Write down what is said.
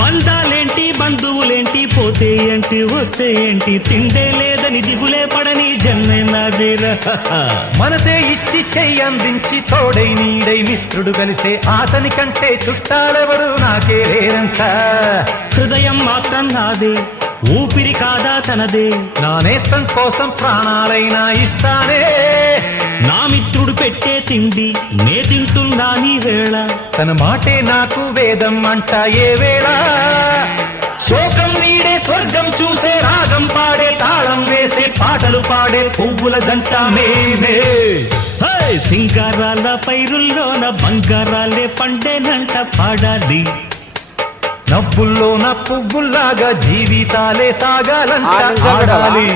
బంధాలేంటి బంధువులేంటి పోతే ఏంటి వస్తే ఏంటి తిండే లేదని దిగులే పడని జన్మే నాదేరా మనసే ఇచ్చి చెయ్యి అందించి తోడై నీడై మిత్రుడు కలిసే అతని కంటే చుట్టాలెవరు నాకే లేరంట. హృదయం మాత్రం నాదే ఊపిరి కాదా తనదే. నా నేస్తం కోసం ప్రాణాలైనా ఇస్తానే. తిండి నే తింటున్నా నీ వేళ తన మాటే నాకు వేదం అంట ఏ వేళ శోకం వీడే స్వర్గం చూసే రాగం పాడే తాళం వేసే పాటలు పాడే పువ్వుల జంట మేమే! సింగారాల పైరుల్లోన బంగారాలే పండేనంట పాడాలి నవ్వుల్లో నా పువ్వుల్లాగా జీవితాలే సాగాలంట. ఆడాలి